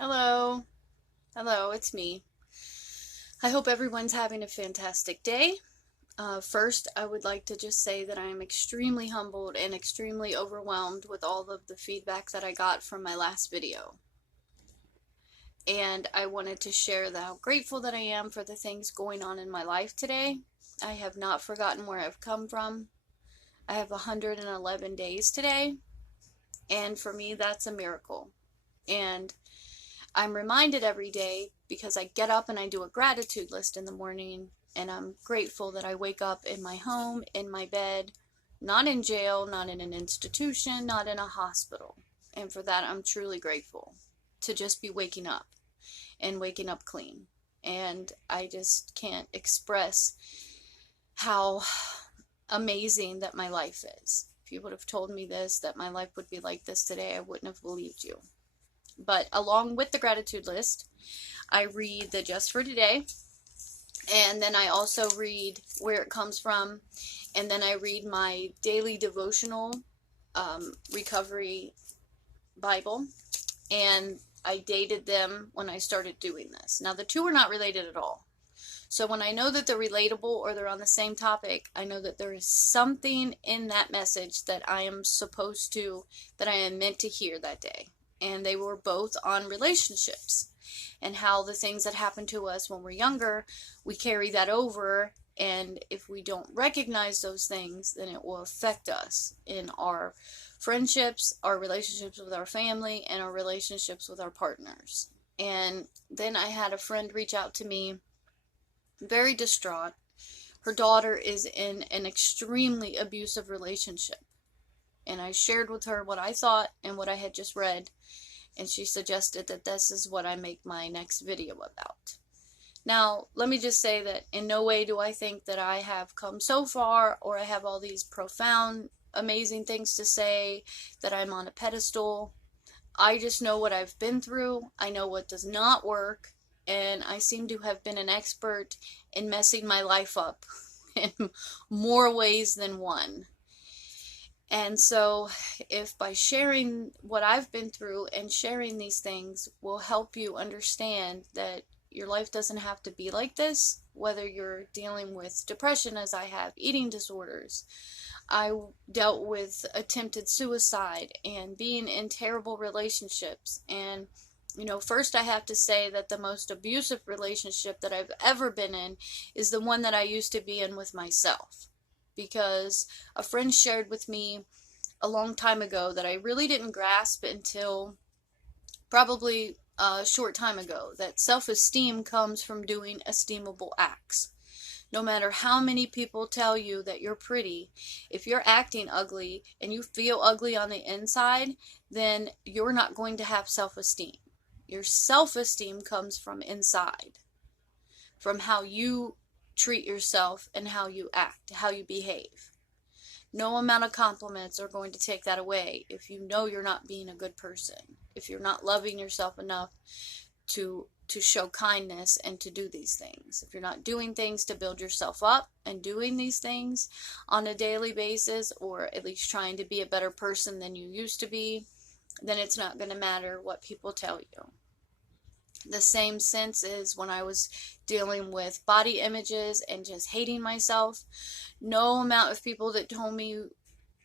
Hello. Hello, it's me. I hope everyone's having a fantastic day. First, I would like to just say that I am extremely humbled and extremely overwhelmed with all of the feedback that I got from my last video. And I wanted to share how grateful that I am for the things going on in my life today. I have not forgotten where I've come from. I have 111 days today, and for me, that's a miracle. And I'm reminded every day because I get up and I do a gratitude list in the morning, and I'm grateful that I wake up in my home, in my bed, not in jail, not in an institution, not in a hospital. And for that, I'm truly grateful to just be waking up and waking up clean. And I just can't express how amazing that my life is. If you would have told me that my life would be like this today, I wouldn't have believed you. But along with the gratitude list, I read the Just for Today, and then I also read where it comes from, and then I read my daily devotional recovery Bible, and I dated them when I started doing this. Now, the two are not related at all. So when I know that they're relatable or they're on the same topic, I know that there is something in that message that I am meant to hear that day. And they were both on relationships and how the things that happen to us when we're younger, we carry that over, and if we don't recognize those things, then it will affect us in our friendships, our relationships with our family, and our relationships with our partners. And then I had a friend reach out to me, very distraught. Her daughter is in an extremely abusive relationship. And I shared with her what I thought and what I had just read, and she suggested that this is what I make my next video about. Now, let me just say that in no way do I think that I have come so far, or I have all these profound, amazing things to say, that I'm on a pedestal. I just know what I've been through. I know what does not work, and I seem to have been an expert in messing my life up in more ways than one. And so if by sharing what I've been through and sharing these things will help you understand that your life doesn't have to be like this, whether you're dealing with depression as I have, eating disorders, I dealt with attempted suicide and being in terrible relationships. And, first I have to say that the most abusive relationship that I've ever been in is the one that I used to be in with myself. Because a friend shared with me a long time ago that I really didn't grasp until probably a short time ago, that self-esteem comes from doing esteemable acts. No matter how many people tell you that you're pretty, if you're acting ugly and you feel ugly on the inside, then you're not going to have self-esteem. Your self-esteem comes from inside, from how you treat yourself and how you act, how you behave. No amount of compliments are going to take that away if you know you're not being a good person, if you're not loving yourself enough to show kindness and to do these things. If you're not doing things to build yourself up and doing these things on a daily basis, or at least trying to be a better person than you used to be, then it's not going to matter what people tell you. The same sense is when I was dealing with body images and just hating myself. No amount of people that told me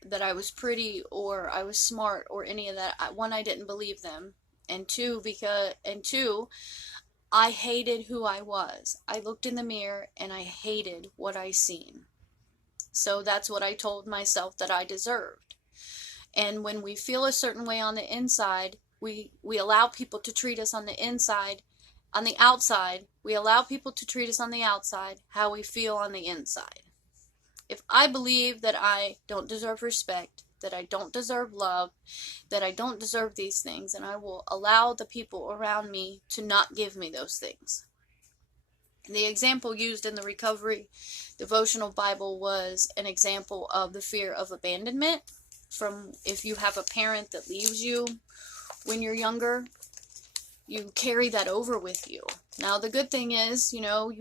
that I was pretty or I was smart or any of that, one, I didn't believe them, and two, I hated who I was. I looked in the mirror and I hated what I seen. So that's what I told myself that I deserved. And when we feel a certain way on the inside, we allow people to treat us on the inside. On the outside, we allow people to treat us on the outside how we feel on the inside. If I believe that I don't deserve respect, that I don't deserve love, that I don't deserve these things, and I will allow the people around me to not give me those things. The example used in the Recovery Devotional Bible was an example of the fear of abandonment, from if you have a parent that leaves you when you're younger, you carry that over with you. Now, the good thing is,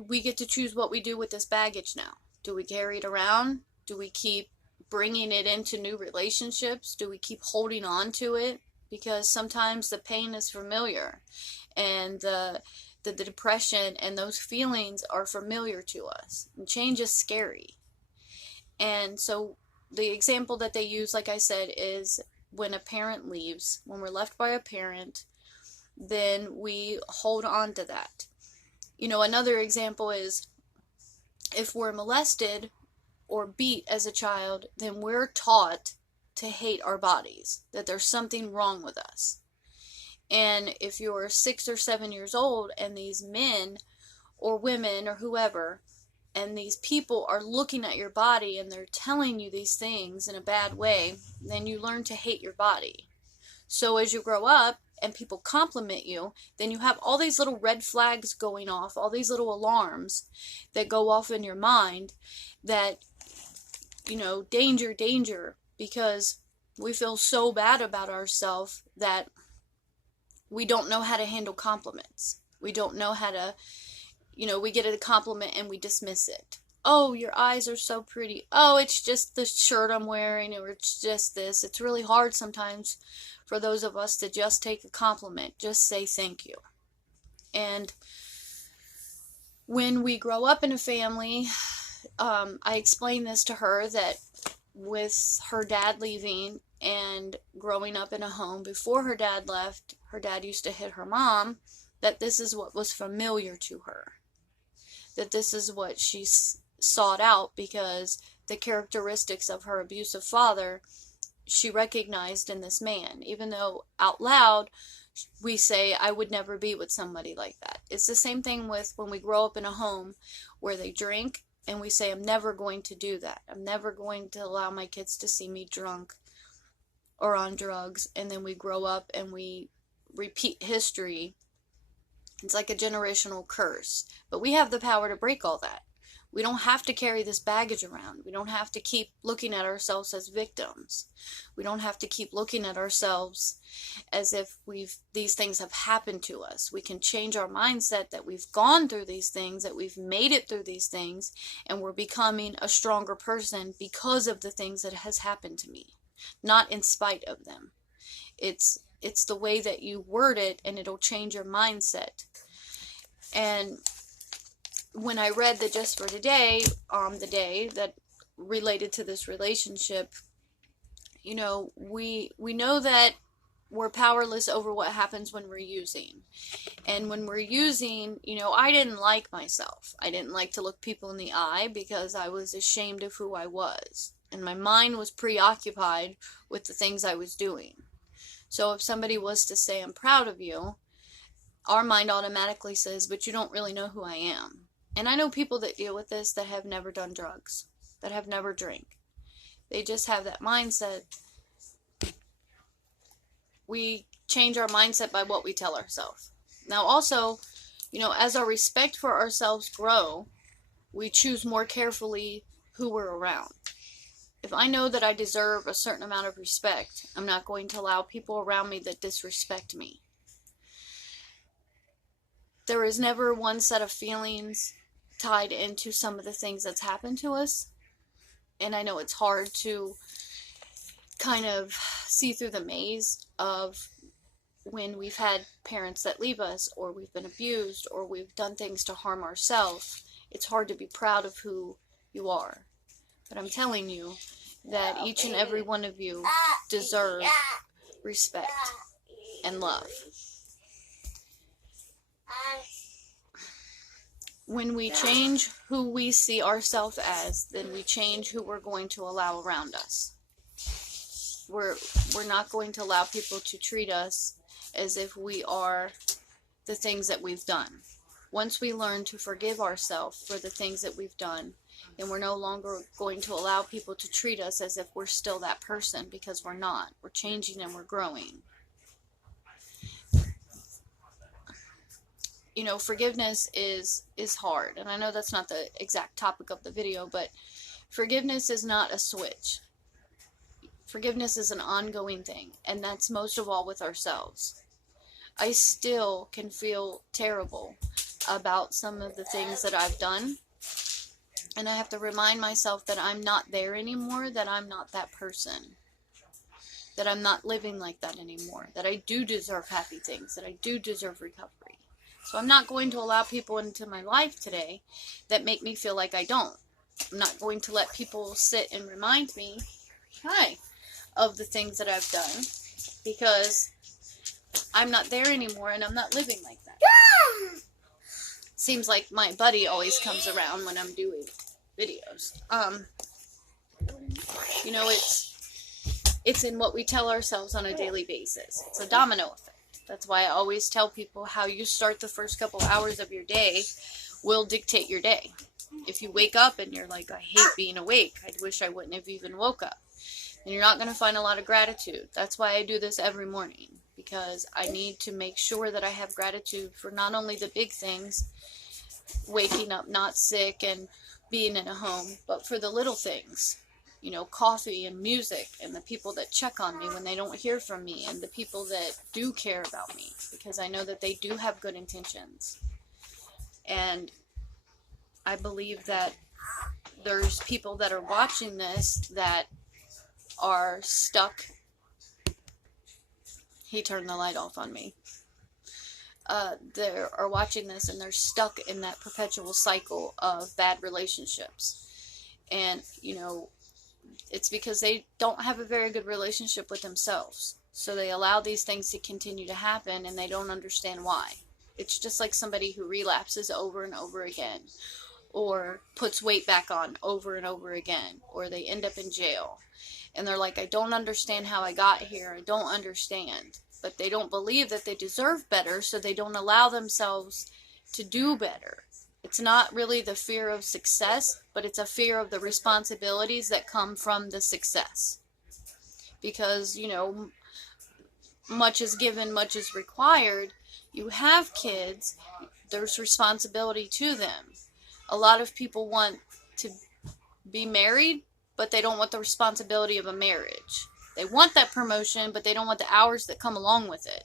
we get to choose what we do with this baggage now. Do we carry it around? Do we keep bringing it into new relationships? Do we keep holding on to it because sometimes the pain is familiar, and the depression and those feelings are familiar to us. And change is scary. And so the example that they use, like I said, is when a parent leaves, when we're left by a parent, then we hold on to that. You know, another example is if we're molested or beat as a child, then we're taught to hate our bodies, that there's something wrong with us. And if you're 6 or 7 years old and these men or women or whoever, and these people are looking at your body and they're telling you these things in a bad way, then you learn to hate your body. So as you grow up and people compliment you, then you have all these little red flags going off, all these little alarms that go off in your mind that, you know, danger, danger, because we feel so bad about ourselves that we don't know how to handle compliments. We don't know how to, you know, we get a compliment and we dismiss it. Oh, your eyes are so pretty. Oh, it's just the shirt I'm wearing, or it's just this. It's really hard sometimes for those of us to just take a compliment, just say thank you. And when we grow up in a family, I explained this to her, that with her dad leaving and growing up in a home before her dad left, her dad used to hit her mom, that this is what was familiar to her. That this is what she sought out, because the characteristics of her abusive father, she recognized in this man. Even though out loud we say, I would never be with somebody like that. It's the same thing with when we grow up in a home where they drink, and we say, I'm never going to do that. I'm never going to allow my kids to see me drunk or on drugs. And then we grow up and we repeat history. It's like a generational curse. But we have the power to break all that. We don't have to carry this baggage around. We don't have to keep looking at ourselves as victims. We don't have to keep looking at ourselves as if these things have happened to us. We can change our mindset that we've gone through these things, that we've made it through these things, and we're becoming a stronger person because of the things that has happened to me, not in spite of them. It's the way that you word it, and it'll change your mindset. And when I read the Just for Today, the day that related to this relationship, you know, we know that we're powerless over what happens when we're using. And when we're using, you know, I didn't like myself. I didn't like to look people in the eye because I was ashamed of who I was. And my mind was preoccupied with the things I was doing. So if somebody was to say, I'm proud of you, our mind automatically says, but you don't really know who I am. And I know people that deal with this that have never done drugs, that have never drank. They just have that mindset. We change our mindset by what we tell ourselves. Now also, you know, as our respect for ourselves grow, we choose more carefully who we're around. If I know that I deserve a certain amount of respect, I'm not going to allow people around me that disrespect me. There is never one set of feelings tied into some of the things that's happened to us. And I know it's hard to kind of see through the maze of when we've had parents that leave us, or we've been abused, or we've done things to harm ourselves. It's hard to be proud of who you are. But I'm telling you that each and every one of you deserve respect and love. When we change who we see ourselves as, then we change who we're going to allow around us. We're not going to allow people to treat us as if we are the things that we've done. Once we learn to forgive ourselves for the things that we've done, then we're no longer going to allow people to treat us as if we're still that person, because we're not. We're changing and we're growing. You know, forgiveness is hard, and I know that's not the exact topic of the video, but forgiveness is not a switch. Forgiveness is an ongoing thing, and that's most of all with ourselves. I still can feel terrible about some of the things that I've done, and I have to remind myself that I'm not there anymore, that I'm not that person. that I'm not living like that anymore, that I do deserve happy things, that I do deserve recovery. So I'm not going to allow people into my life today that make me feel like I don't. I'm not going to let people sit and remind me, hi, of the things that I've done, because I'm not there anymore and I'm not living like that. Seems like my buddy always comes around when I'm doing videos. You know, it's in what we tell ourselves on a daily basis. It's a domino effect. That's why I always tell people how you start the first couple hours of your day will dictate your day. If you wake up and you're like, I hate being awake, I wish I wouldn't have even woke up, then you're not going to find a lot of gratitude. That's why I do this every morning, because I need to make sure that I have gratitude for not only the big things, waking up not sick and being in a home, but for the little things. You know, coffee and music and the people that check on me when they don't hear from me and the people that do care about me, because I know that they do have good intentions. And I believe that there's people that are watching this that are stuck. He turned the light off on me. They are watching this and they're stuck in that perpetual cycle of bad relationships. And, you know, it's because they don't have a very good relationship with themselves. So they allow these things to continue to happen and they don't understand why. It's just like somebody who relapses over and over again, or puts weight back on over and over again, or they end up in jail. And they're like, I don't understand how I got here. I don't understand. But they don't believe that they deserve better, so they don't allow themselves to do better. It's not really the fear of success, but it's a fear of the responsibilities that come from the success. Because, you know, much is given, much is required. You have kids, there's responsibility to them. A lot of people want to be married, but they don't want the responsibility of a marriage. They want that promotion, but they don't want the hours that come along with it.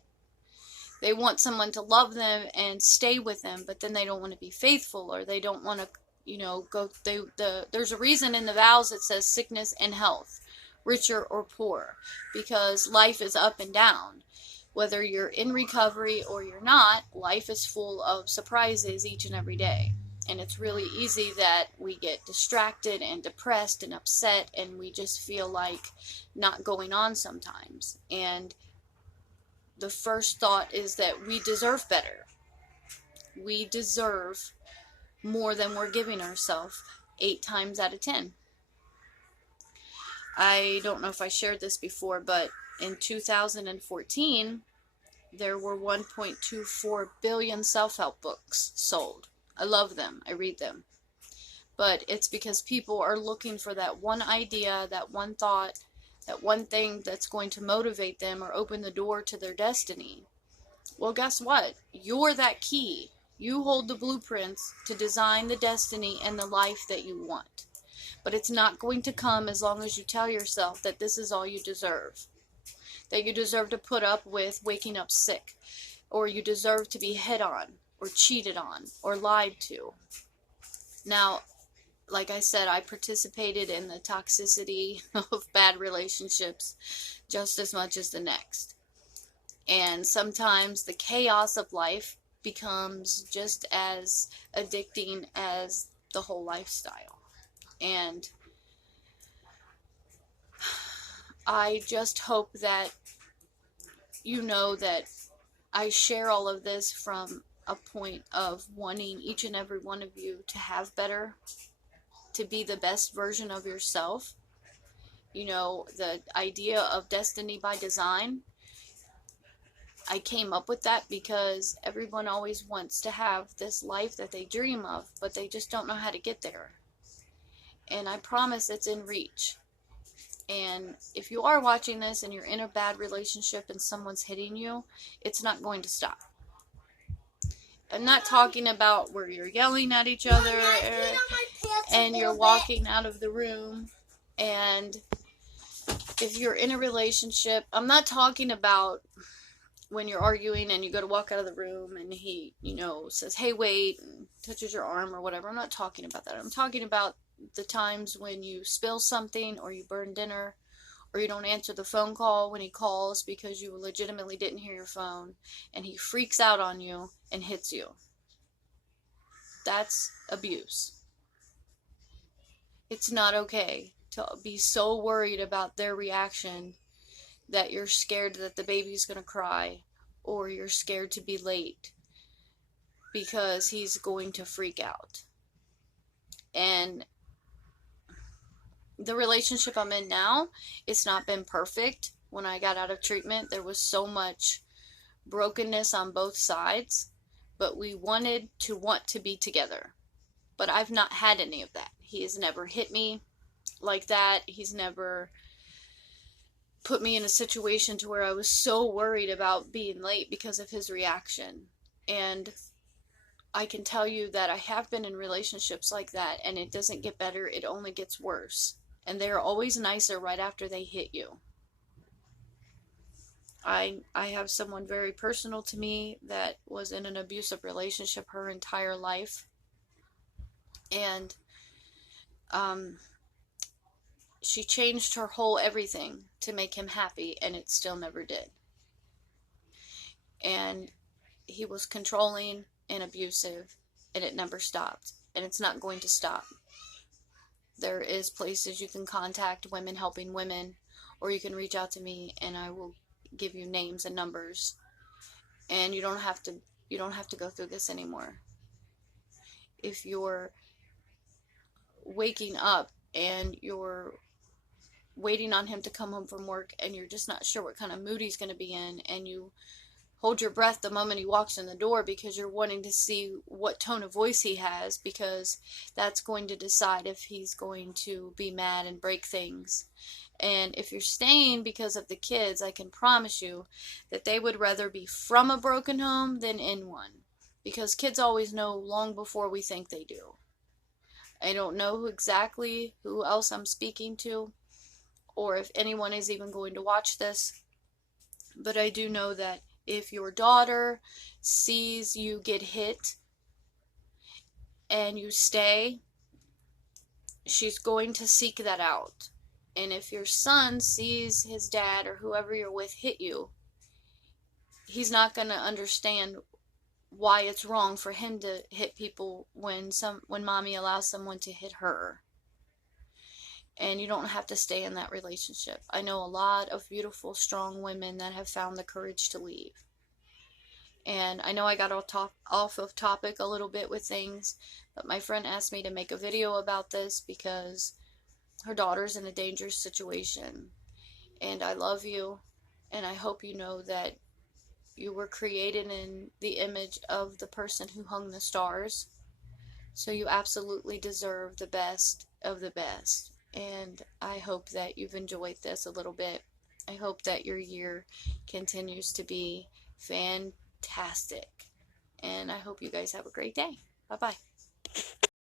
They want someone to love them and stay with them, but then they don't want to be faithful, or they don't want to, you know, there's a reason in the vows it says sickness and health, richer or poor, because life is up and down. Whether you're in recovery or you're not, life is full of surprises each and every day. And it's really easy that we get distracted and depressed and upset, and we just feel like not going on sometimes. And the first thought is that we deserve better. We deserve more than we're giving ourselves 8 times out of 10. I don't know if I shared this before, but in 2014, there were 1.24 billion self-help books sold. I love them. I read them. But it's because people are looking for that one idea, that one thought, that one thing that's going to motivate them or open the door to their destiny. Well, guess what? You're that key. You hold the blueprints to design the destiny and the life that you want. But it's not going to come as long as you tell yourself that this is all you deserve. That you deserve to put up with waking up sick, or you deserve to be hit on, or cheated on, or lied to. Now, like I said, I participated in the toxicity of bad relationships just as much as the next. And sometimes the chaos of life becomes just as addicting as the whole lifestyle. And I just hope that you know that I share all of this from a point of wanting each and every one of you to have better, to be the best version of yourself. You know, the idea of destiny by design, I came up with that because everyone always wants to have this life that they dream of, but they just don't know how to get there. And I promise it's in reach. And if you are watching this and you're in a bad relationship and someone's hitting you, it's not going to stop. I'm not talking about where you're yelling at each other and you're walking out of the room. And if you're in a relationship, I'm not talking about when you're arguing and you go to walk out of the room and he, you know, says, hey, wait, and touches your arm or whatever. I'm not talking about that. I'm talking about the times when you spill something, or you burn dinner, or you don't answer the phone call when he calls because you legitimately didn't hear your phone, and he freaks out on you and hits you. That's abuse. It's not okay to be so worried about their reaction that you're scared that the baby's going to cry, or you're scared to be late because he's going to freak out. And the relationship I'm in now, it's not been perfect. When I got out of treatment, there was so much brokenness on both sides, but we want to be together. But I've not had any of that. He has never hit me like that. He's never put me in a situation to where I was so worried about being late because of his reaction. And I can tell you that I have been in relationships like that, and it doesn't get better, it only gets worse. And they're always nicer right after they hit you. I have someone very personal to me that was in an abusive relationship her entire life. And she changed her whole everything to make him happy, and it still never did. And he was controlling and abusive, and it never stopped, and it's not going to stop. There is places you can contact Women Helping Women, or you can reach out to me and I will give you names and numbers, and you don't have to go through this anymore. If you're waking up and you're waiting on him to come home from work and you're just not sure what kind of mood he's going to be in, and you hold your breath the moment he walks in the door because you're wanting to see what tone of voice he has, because that's going to decide if he's going to be mad and break things. And if you're staying because of the kids, I can promise you that they would rather be from a broken home than in one, because kids always know long before we think they do. I don't know exactly who else I'm speaking to, or if anyone is even going to watch this, but I do know that if your daughter sees you get hit and you stay, she's going to seek that out. And if your son sees his dad or whoever you're with hit you, he's not going to understand why it's wrong for him to hit people when mommy allows someone to hit her. And you don't have to stay in that relationship. I know a lot of beautiful, strong women that have found the courage to leave. And I know I got off of topic a little bit with things, but my friend asked me to make a video about this because her daughter's in a dangerous situation. And I love you, and I hope you know that you were created in the image of the person who hung the stars. So you absolutely deserve the best of the best. And I hope that you've enjoyed this a little bit. I hope that your year continues to be fantastic. And I hope you guys have a great day. Bye-bye.